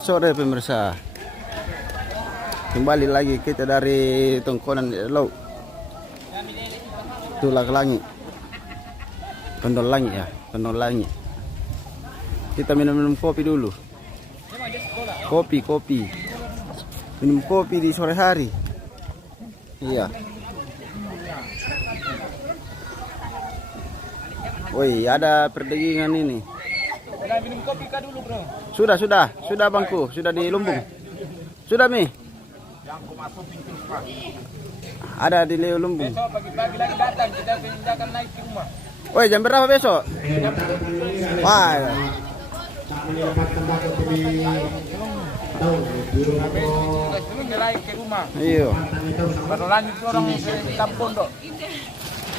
Sore pemirsa, kembali lagi kita dari tongkonan laut Tulak Langit, Kondol Langit ya, Kondol Langit. Kita minum kopi dulu. Kopi, minum kopi di sore hari. Iya. Woi, ada perdagangan ini. Minum kopi kah dulu, bro? Sudah bangku, sudah di lumbung. Sudah Mi. Ada di lumbung. Besok pagi-pagi lagi datang, kita akan naik ke rumah. Woi, jam berapa besok? Wah. Besok naik ke rumah. Iya. Baru lanjut ke orang di kampung dok.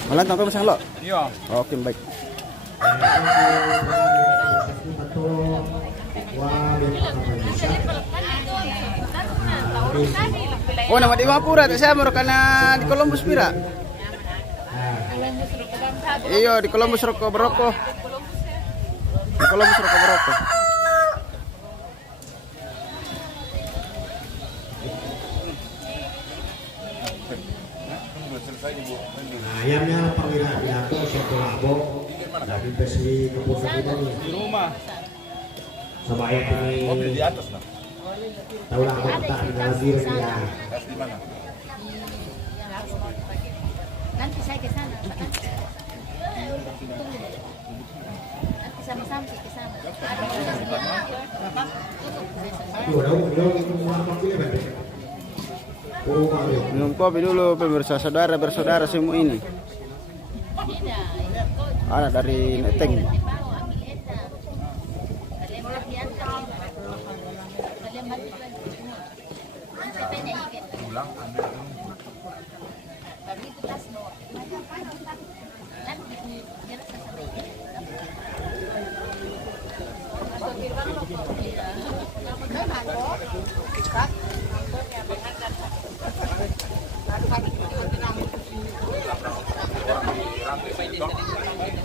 Malah tangkap masang lo. Iya. Oke, baik. Oh, nama di Mapura tak saya karena di Columbus pira. Iya, di Columbus rokok berokok. Di Columbus rokok berokok. Ayamnya Pangeran Wiranto Soto Labo dari Pesi Keputusan ini Di rumah. sama ayam ini Mobil di atas nah. tahu lah aku tak tinggal di dia. Di mana? Nanti saya ke sana, Pak. Nanti sama-sama ke sana. Minum kopi dulu pemirsa, saudara bersaudara semua ini. Anak dari Neteng.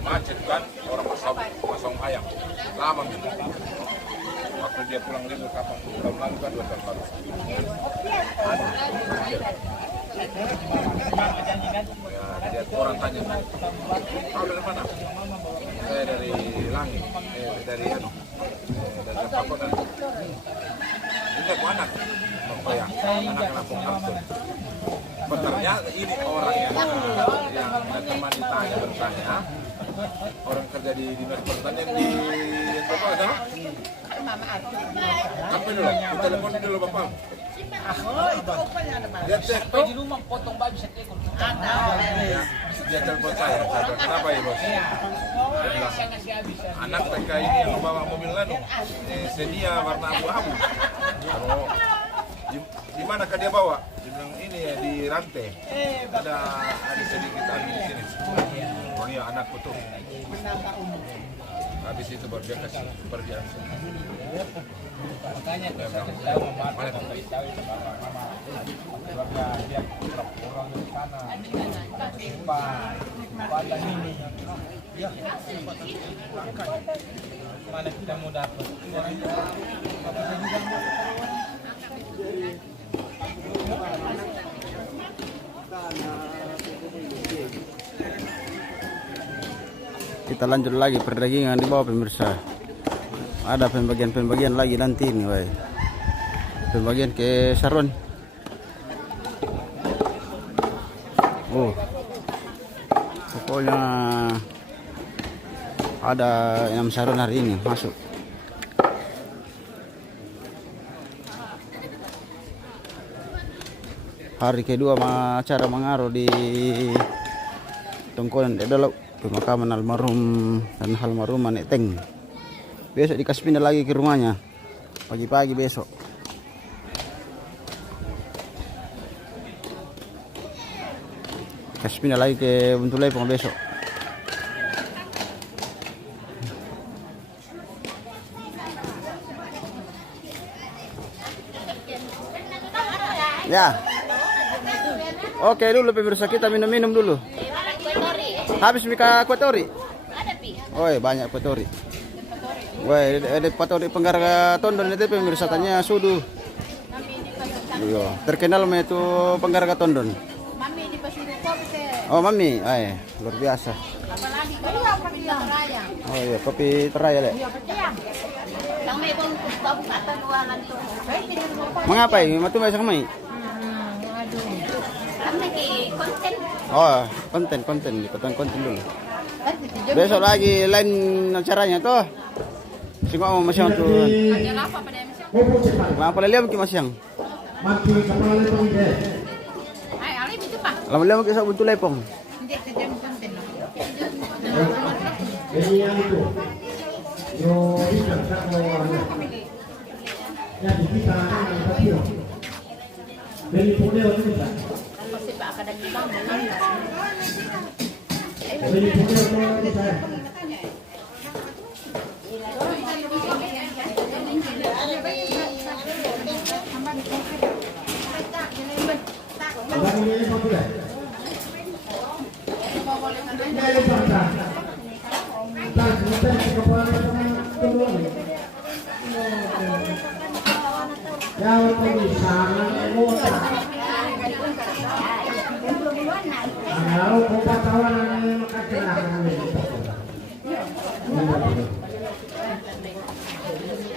Macet kan, orang pasang ayam lama gitu. Waktu dia pulang libur kapan tahun lalu kan 2 tahun lalu. Ya, dia orang tanya, kau dari mana? Saya dari Langit, dari Pakotan. Ini aku anak, Bang anak kampung Kampung. Benarnya ini orang yang teman ditanya bertanya, orang kerja di dinas pertanian di Kota ada? Apa dulu? Kita telepon dulu bapak. Dia telepon Di rumah potong babi satu ekor. dia telepon saya. Kenapa ya bos? Dia bilang, anak TK ini yang bawa mobil lalu, sedia warna abu-abu. Kalau di mana kan dia bawa? Dia bilang ini ya di rantai. Ada sedikit anu di sini. Oh iya anakku tuh. Habis itu baru dia kasih pergi langsung. Makanya saya tahu mama tahu itu mama. Keluarga dia orang di sana. Pada ini. Ya. Mana kita mau dapat? Kita lanjut lagi perdagangan di bawah pemirsa. Ada pembagian lagi nanti nih, woi. Pembagian ke Saron. Oh. Pokoknya ada 6 Saron hari ini masuk. Hari kedua acara mengaruh di Tongkonan Dalau, pemakaman almarhum dan almarhumah Neteng. Besok dikasih pindah lagi ke rumahnya pagi-pagi besok. Kasih pindah lagi ke Buntulepong besok. Ya. Oke dulu pemirsa, kita minum-minum dulu. Habis mika kotori. Ada pi. Oi, banyak kotori. Wah, ada patau di Penggaraga Tondon itu pemirsa tanya sudu. Kami di Pasir Iya, terkenal mah itu Penggaraga Tondon. Mami di Pasir Kopi. Oh, Mami, luar biasa. Apalagi kalau kopi teraya. Oh iya, kopi teraya deh. Iya. Yang may kong tahu kata nuanan to. Mengapa ini? Matu masuk mai? Aduh. Kami ke konten. Oh, konten, ikutan konten dulu. Besok lagi lain acaranya tuh. Singok mau masyang tuh. Ada apa pada misal? Kumpul cepat. Kenapa liam ki masyang? Mati kepala lepong deh. Ay, alay itu pa. Lama liam ki sa buntu lepong. Hindi kejam konten. Jadi yang itu. Yo bisa tak mau. Yang kita akan tapi. Jadi punya itu bisa. Kasi ba kada bilang mo lang. Jadi punya itu bisa. Orang ini apa pula? Ini apa? Tak kita kepala turun. Yang bisa mengota. Kalau kau kawan ini maka kenapa ini?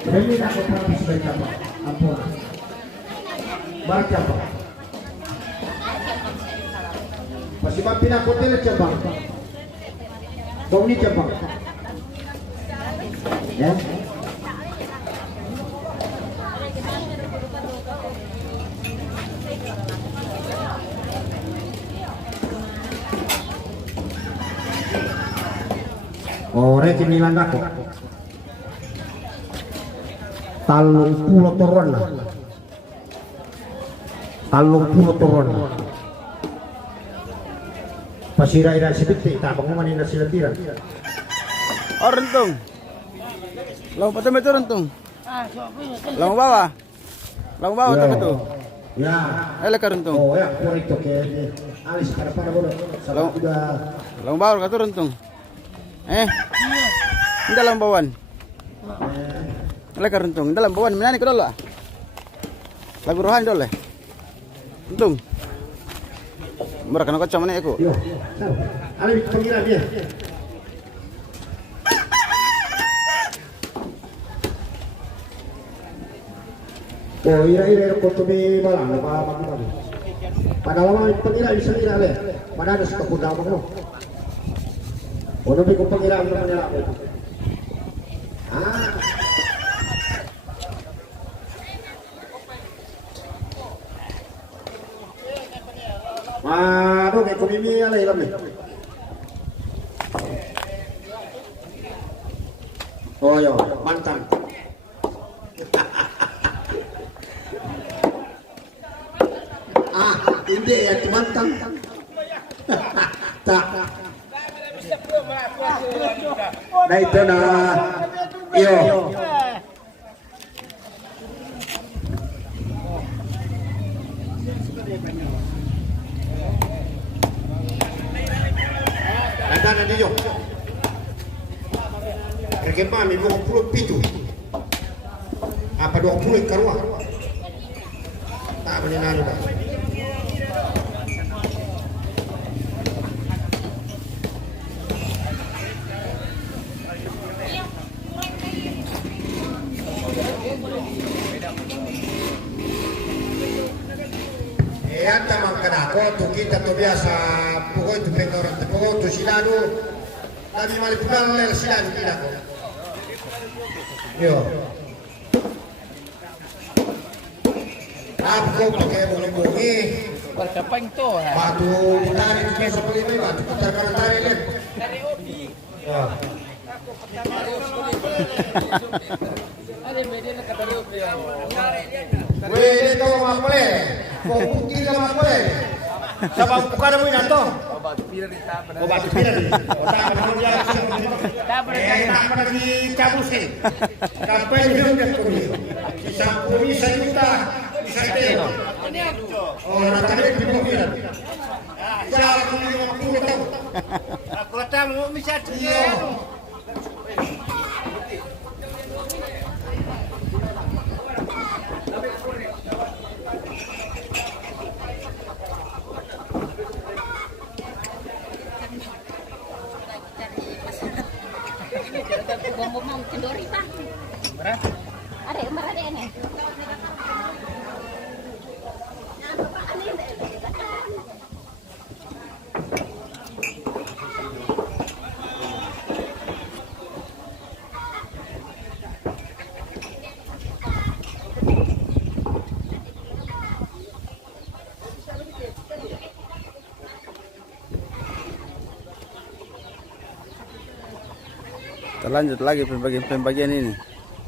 Ini aku pernah baca apa? Apa? Baca apa? Masih mampir aku tidak cabang. Kau ni cabang. Ya. Ore kinilan aku. Talung pulo turun lah. Talung pulo turun. Pasira-ira seperti tak bangun na sila tira. Oh, rentung. Lalu patah itu rentung. Lalu bawah. Lalu bawah tu betul. Ya. Elek rentung. Oh ya, correcto que alis para bola. Salah sudah. Lalu bawah kata rentung. Dalam bawan. Elek rentung. Dalam bawan menani ke dulu. Lagu rohan dulu. Rentung. Mereka nak kacau mana aku? Yo. Ali panggilan dia. Oh, ira ko to be balang pa makita. Padalawa pangira bisa ira le. Padana sa kudaw mo. Ono bi ko pangira mo nila ako. Ah. Aduh, kayak kumimi ala ilam nih. Oh yo, mantan. Hindi ya mantan. Tak. Nah itu na. Yo. Ada na niyo. Kagema mi 27. Apa 20 karwa? Tak beninano ba. Anta mangkanako tu kita tu biasa pokok itu pengoran pokok tu siladu tadi malipunan lel siladu kita ko yo apa pakai bunyi-bunyi Berkapang to ha. batu ditarik ke seperti ini batu putar kanan tarik lem Dari Odi. ya Ada beda nak kata Odi. weh itu apa boleh kau putih sama boleh sabab bukan mo inato Obat pira kita pada. obat pira otak mo dia Tak pada tak pernah dicabusin sampai hidup dia kuni sampuni sejuta bisa teo oh ratanya di pinggiran jalan kuni 50 tahun Kota mau bisa dia. Kita lanjut lagi pembagian ini.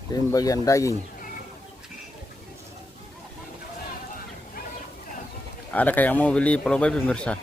Pembagian daging. Ada kayak mau beli Pulau Babi pemirsa.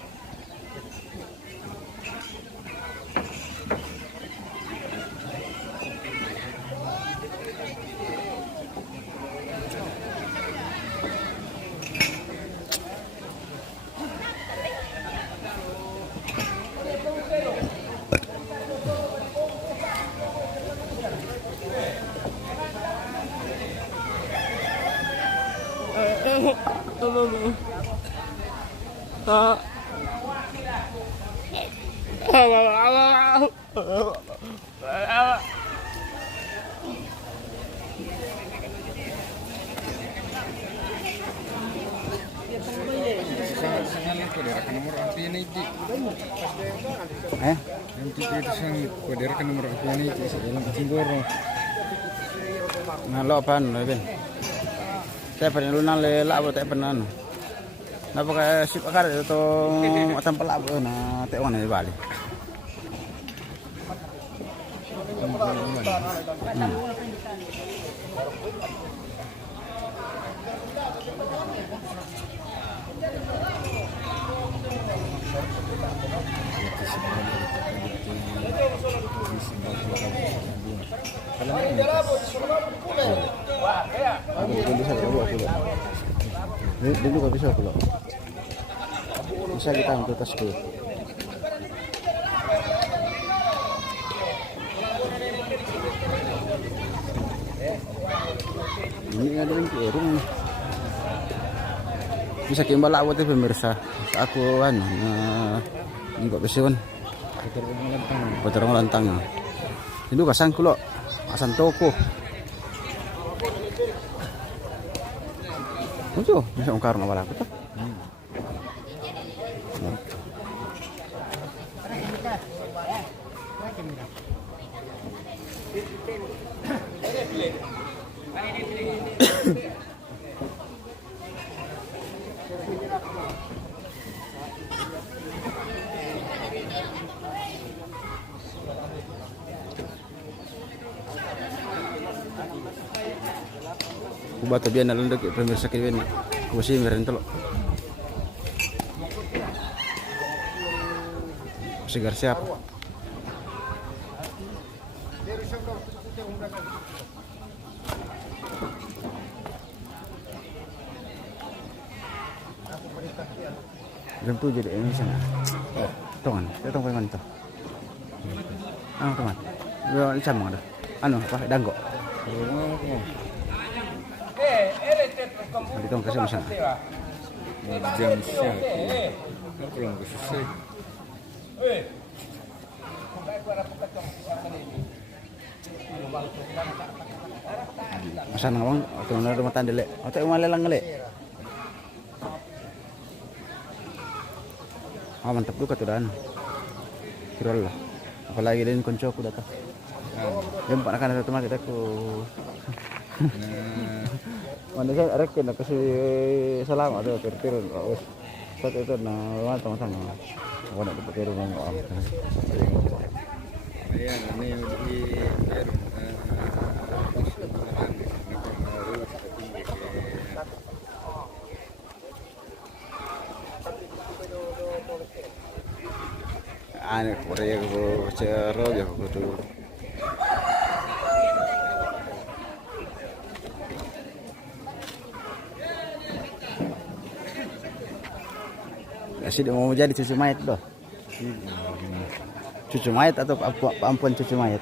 Nalo pan ben. Saya pernah lunan le labo tak pernah. Napa kayak sip akar itu macam pelabo na tewan di Bali. Dulu gak bisa pula. Bisa kita ambil tas dulu. Ini ada yang kurung. Bisa kimbal awat pemirsa. Aku ini kok bisa kan? Potong lantang. Ini kasang kulo, asan toko. Muncul, bisa ungkar nama aku tuh. Batu biar nalunduk pemirsa kini kusi meren telok segar siap jam 7 di Indonesia tongan tong paman to teman yo icam ada apa danggo Dito kasi masang. Jam siya. Belum selesai. Masa nawang atau na rumah tandile. Atau umalelang ngali. Mantap juga tuh dan. Kirol lah. Apalagi din konco ko data. Yung panakan na tumak kita ko. Mana saya rekin kasi salamat ada tertirun us. Satu itu na sama-sama. Wala dapat tertirun ng Ayan, ini di Ane Korea ko cero ya ko tuh. Sudah mau jadi cucu mayat doh. Cucu mayat atau ampun cucu mayat?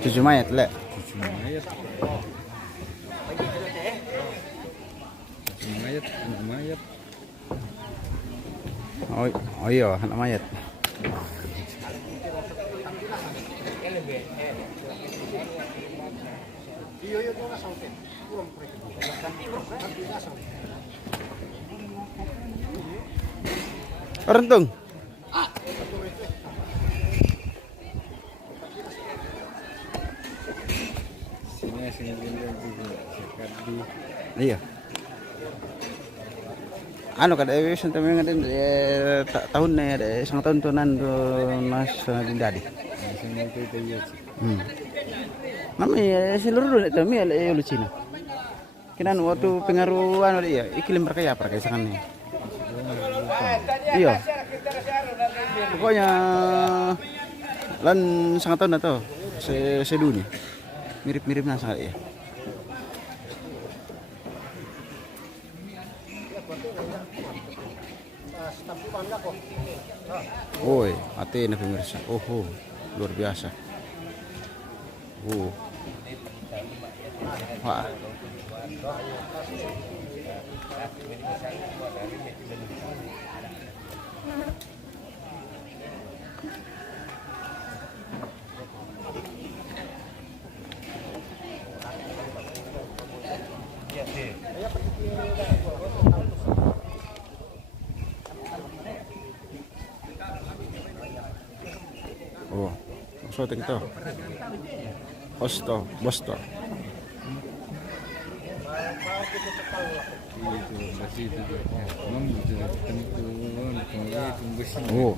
Cucu mayat le. cucu mayat. Cucu mayat, anak mayat. Oh iya, anak mayat. Rentung. Sini juga sekali. Iya. Ano kada ewan tayo ngayon tahun na isang taon to nando nas dindadi. Namanya seluruh itu mi ala lu Cina. Kena waktu pengaruhan ya iklim berkaya perkaisannya. Iya. Pokoknya lan sangat tahu atau seduni mirip-mirip nang sangat ya. Woi, hati nih pemirsa. Oh, luar biasa. Wah. Oh, syuting itu. Bosto. Oh,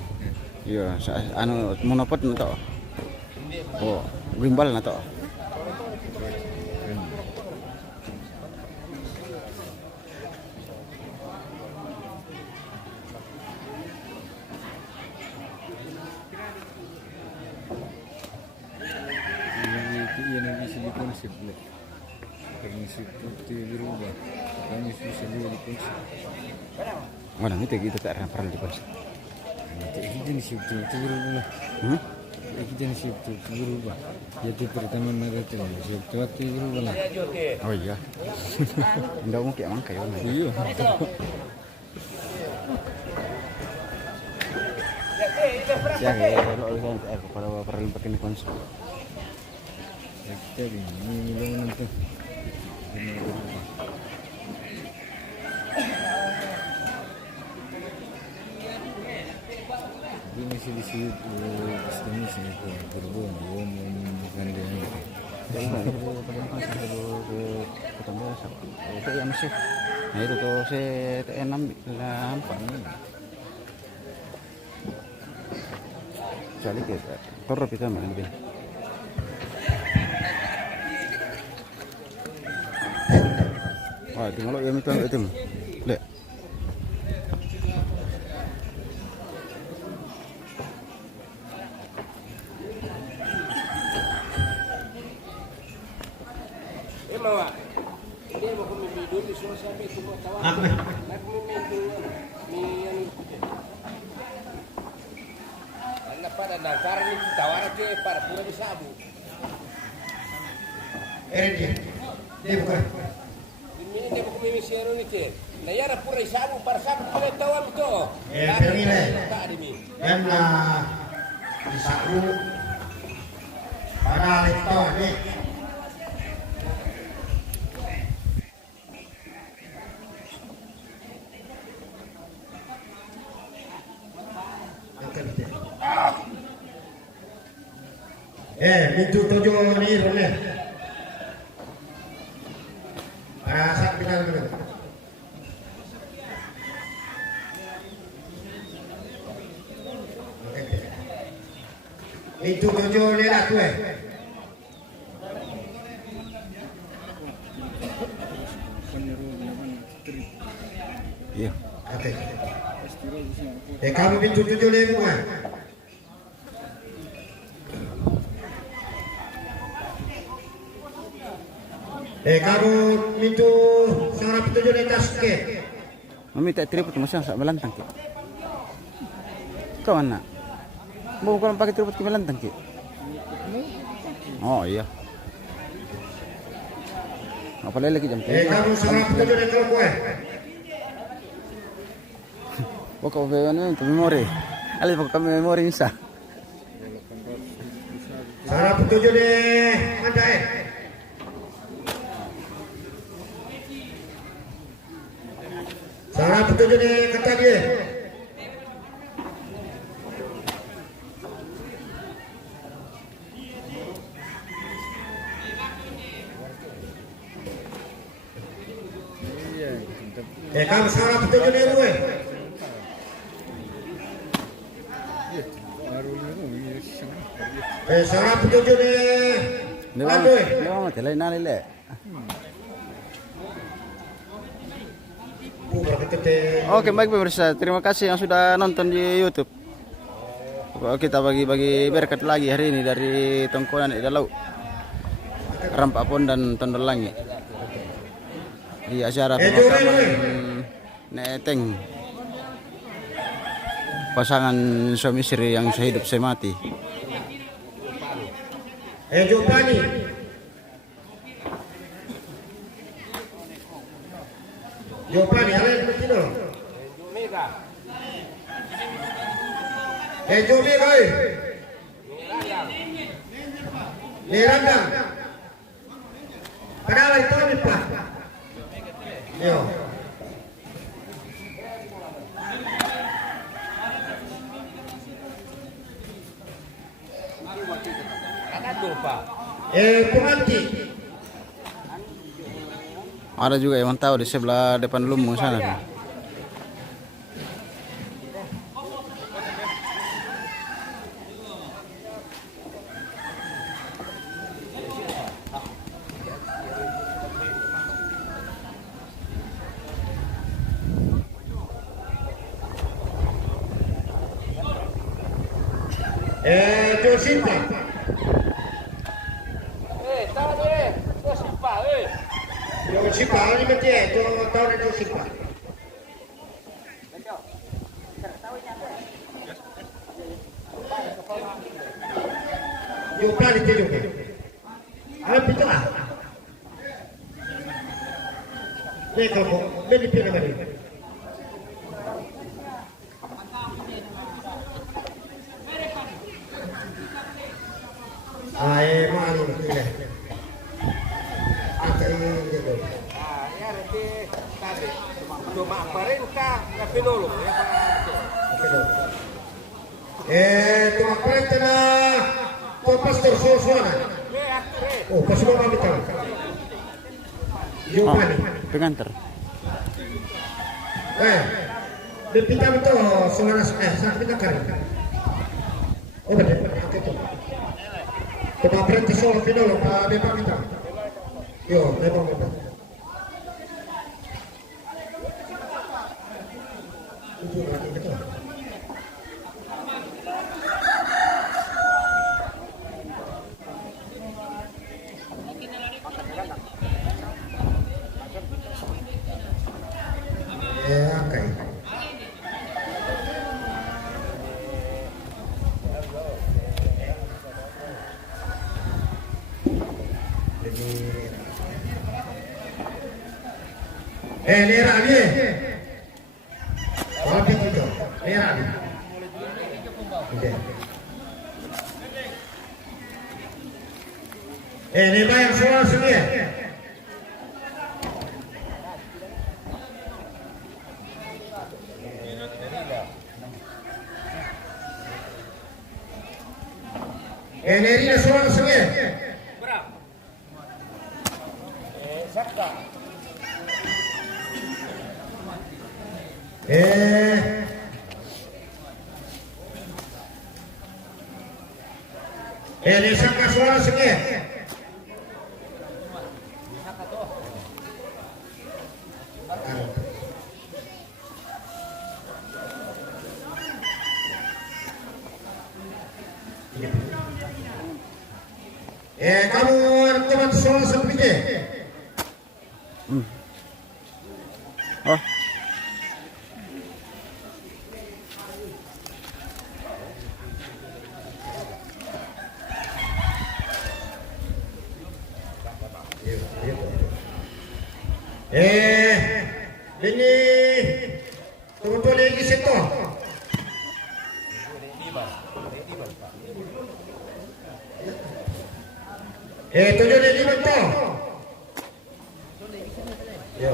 iya, anu monopod nato. Oh, gimbal nato. Yang bisa dikonsep karena seperti berubah kami susah juga dikonsep Mana itu gitu tak pernah dikonsep. Itu jenis itu berubah itu jenis itu berubah jadi pertama naratif itu waktu berubah lah. Oh iya. Ndak mau kayak mangka ya. Iya. Ya lo kalau perlu pakai konsep. Jadi ini belum nanti. Ini sih di sini sistemnya sih berubah, bukan dia ini. Ketemu itu yang sih. Nah itu tuh C6 lampak. Jadi kita korup itu mungkin. Wah, tinggal yang itu. Lihat. Dia bukan. Ini dia bukan misero ni ke. Nayara pura isabu para sabu pura tawam to. Permile. Yan na isabu para ito ni. Mintu tujuh ni rone. Sak pinang dulu. Mintu tujuh ni lah tu Iya. Okey. Kamu mintu tujuh ni bukan? Kamu mintu seorang petunjuk di atas ke? Mami tak tripod masih sak melantang ke. Kau mana? Mau kalau pakai tripod ke melantang ke? Oh iya. Apa lagi jam? Kamu seorang petunjuk di atas ke? Oh kau benar itu memori. Alih pakai memori insya. Seorang petunjuk di mana? Seorang petunjuk di kata dia. Kamu seorang petunjuk di gue. Seorang petujuh ni. Aduh. Dia mau lain nali le. Oke, baik pemirsa, terima kasih yang sudah nonton di YouTube. Kita bagi-bagi berkat lagi hari ini dari Tongkonan Idalau, Rampapon dan Tondolangi di acara pemakaman Neteng, pasangan suami istri yang sehidup semati. Giovanni. Giovanni, alin begitu. Jomega. Niranda. Kenapa itu lebih pak? Yo. Penganti. Ada juga yang tahu di sebelah depan Lumbung sana. Josimpa. Josimpa, ini betul. Itu tahu dari Josimpa. Jumpa di sini. Apa itu lah? Ini kalau ini pilih mana? Ay, mali pilih. Akan ini gitu. Ya nanti tadi cuma kemarin kah tapi dulu ya Tu aprende na tu pastor Susana. Oh, pastor kami tahu. Giovanni. Pengantar. Dipinta itu Susana sangat pintar kan. Oh, betul. Itu. Tu aprende solo final para de pamita. Yo, de pamita. Itu lagi betul. Okay. Nera ni. Berapa itu? Nera ni. Okay. Nera yang soal sini. Nerina soal sini. berapa? Sabda. Ini sangka soal sini. Kamu teman soal seperti Oh. ini tunggu lagi situ. Tujuh lagi betul. Yo.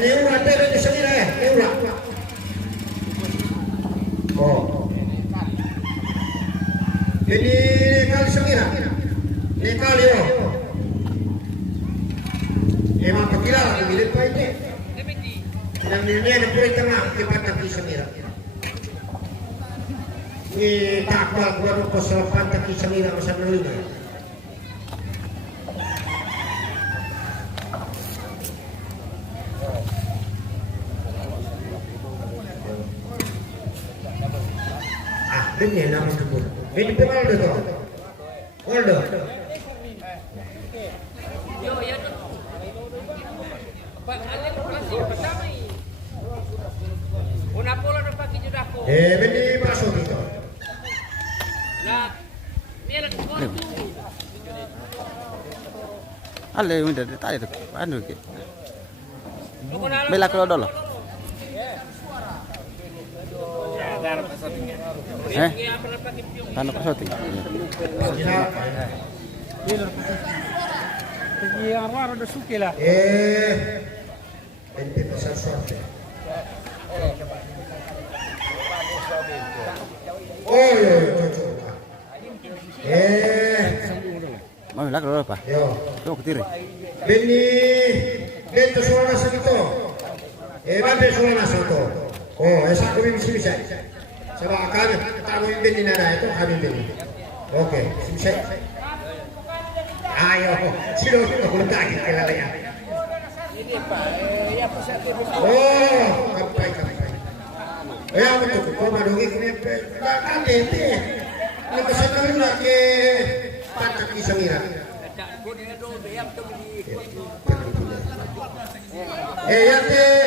Ni urat ada di sini dah. Ni urat. Oh. Ini kali sini dah. Ni kali yo. memang pakilala kumilit pa ito. Nang nilnya na po ito nga, kipatang Kisamira. Takbal ko sa pantang Kisamira sa Nalina. Ini nama sebut. Ini Ronaldo tu. Ronaldo. Ini masuk itu. Ale udah tadi tuh. Anu ke. Bela kalau dulu. Tanah pasoting. Ini besar suatu. Oh, Mau lah kalau apa? yo. Tuh ketiri. Beni, bento suara segitu. Bante suara segitu. Oh, esa kami bisa. Sebab kami tahu beni nada itu kami beni. Oke, bisa. Ayo, silo kita lagi kelalaian. Oh, kampai. Ya betul, kau madogi kenapa? Kan ente. Kita sekarang lagi patah Kisamira. Ya teh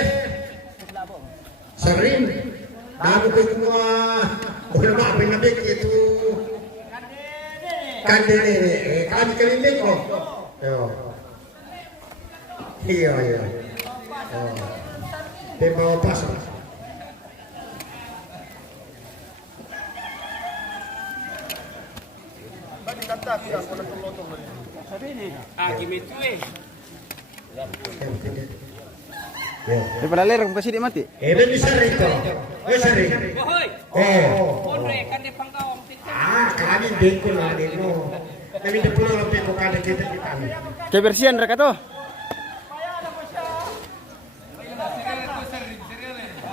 sering dalam ke semua ulama penabek itu kandene kami beko. Iya. Oh. Pembawa pasar. Di pada lereng kasih dia mati. Ini sering itu. Sering. Oh. Kami beko lah dino. Kami dah pulang lebih kok ada kita di kami. Kebersihan mereka tuh.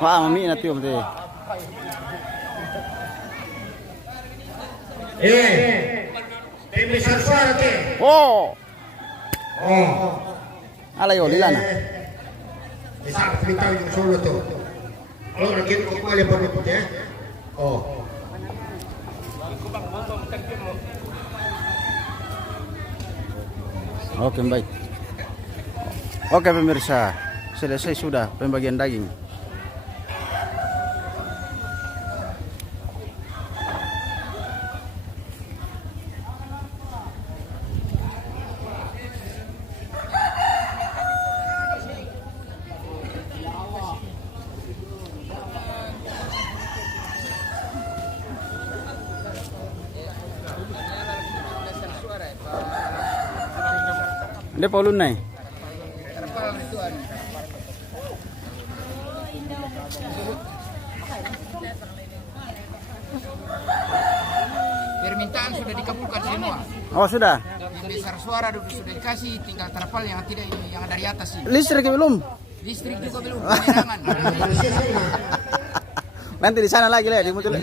Wah, mami nanti om teh. Ini besar suara teh. Oh, Oh. ala yo lilana. Bisa kita yang solo tuh. Kalau lagi kok boleh berlutut ya. Oh. Oke, baik. Oke pemirsa, selesai sudah pembagian daging. Dia Paulun naik. Permintaan sudah dikabulkan semua. Oh sudah. Yang besar suara sudah dikasih, tinggal terpal yang tidak ini, yang dari atas ini. Listrik belum? Listrik juga belum, penerangan. Nanti di sana lagi lah di Muntule.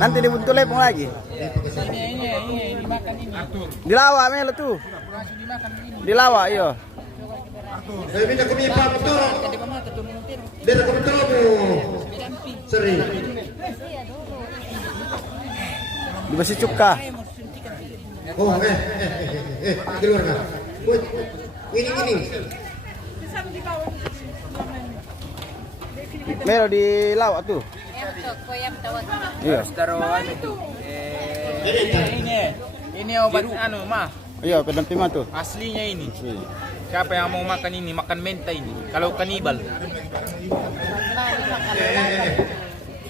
Nanti di Muntule pun lagi. Ini dimakan ini. Di Lawa melo tuh. Langsung dimakan ini. Di Lawa iyo. Saya minta kami Pak betul. Biar kami betul sering. Di Besi Cuka. Oh, keluar kan. Ini. Melo di Lawa tuh. Iya. Taruhan itu. Ini obat anu mah. Iya, pendampingan tuh. Aslinya ini. Siapa yang mau makan ini, makan menta ini. Kalau kanibal.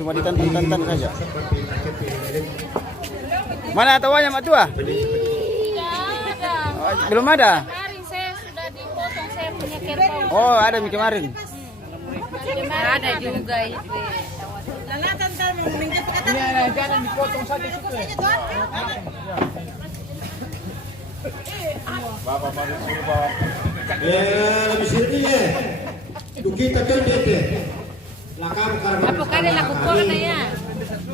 Cuma ditantan saja. Mana tawanya Mak Tua? Oh, belum ada. Kemarin saya sudah dipotong, saya punya kerbau. Oh, ada mie kemarin. Ada juga itu. Jangan dipotong satu situ. Bapak baru suruh bawa Lebih sini ya. Dukita kan dete. Lakam karena. Apa kali laku ko na ya?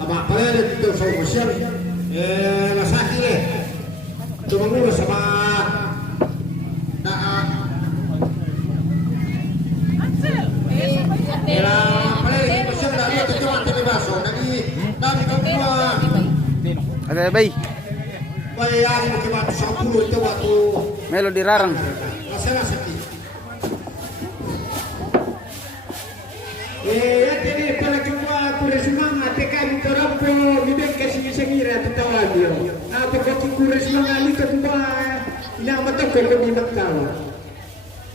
Apa pala dito sa opisyan. Lasaki ya. Cuma mulu sama Ada bay. Melo dirarang.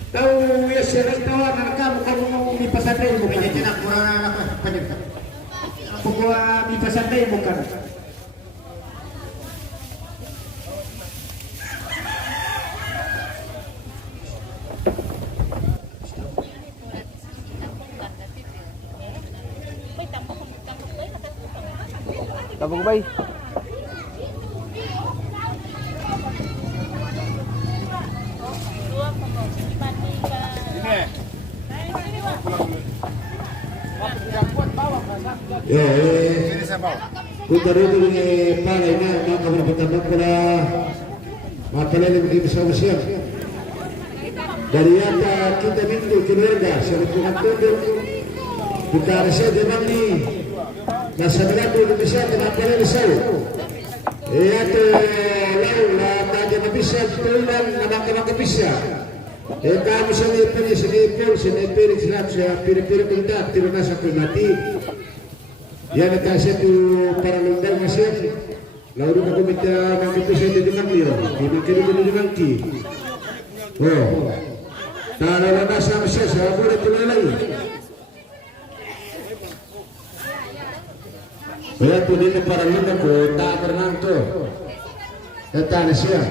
Tahu ya sekarang tahu anak kamu mau di pasar daya bukan? Tidak kurang anak penyebab. Pokoknya di pasar daya bukan? Tabung bay. Ini saya bawa. Kita dulu ni palai na kamar pertama pula mapalai ni bersama-sama. Dari apa kita minta keluarga selepas itu kita rasa dengan ni masalah itu bisa mapalai besar. Ya tu lalu lah jangan bisa tulan nak bisa. Kami senipil saya pilih kontak tidak nasa mati. Ya nakasya tu para lundang masih. Lalu aku minta mengkepisa di dengan dia. Dimakai di dengan ki. Oh, kalau nasa masih saya boleh tulah lagi. Ya tu di para lundang ko tak berenang tu. Datang siya.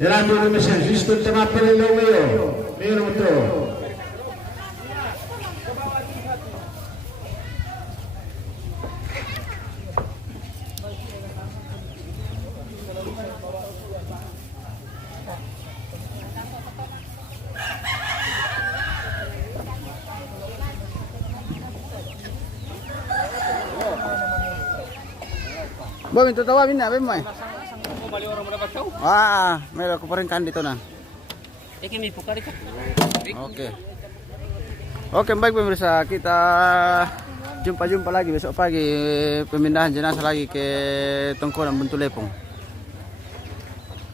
Era tu masih sistem tempat pelindung yo. Minum tu. Bo, minta tawawin na, bemay. Meron ako pa rin dito na. Oke. Oke, baik pemirsa, kita jumpa lagi besok pagi pemindahan jenazah lagi ke Tongkonan Buntulepong.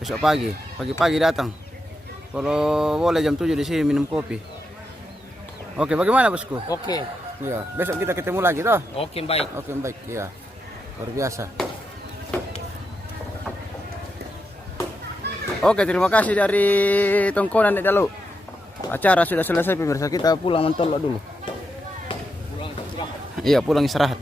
Besok pagi datang. Kalau boleh jam 7 di sini minum kopi. Oke, bagaimana bosku? Oke. Iya, besok kita ketemu lagi toh. Oke, baik. Oke, baik. Iya. Luar biasa. Oke, terima kasih dari Tongkonan Dalu. Acara sudah selesai pemirsa, kita pulang mentolok dulu. Iya, pulang istirahat.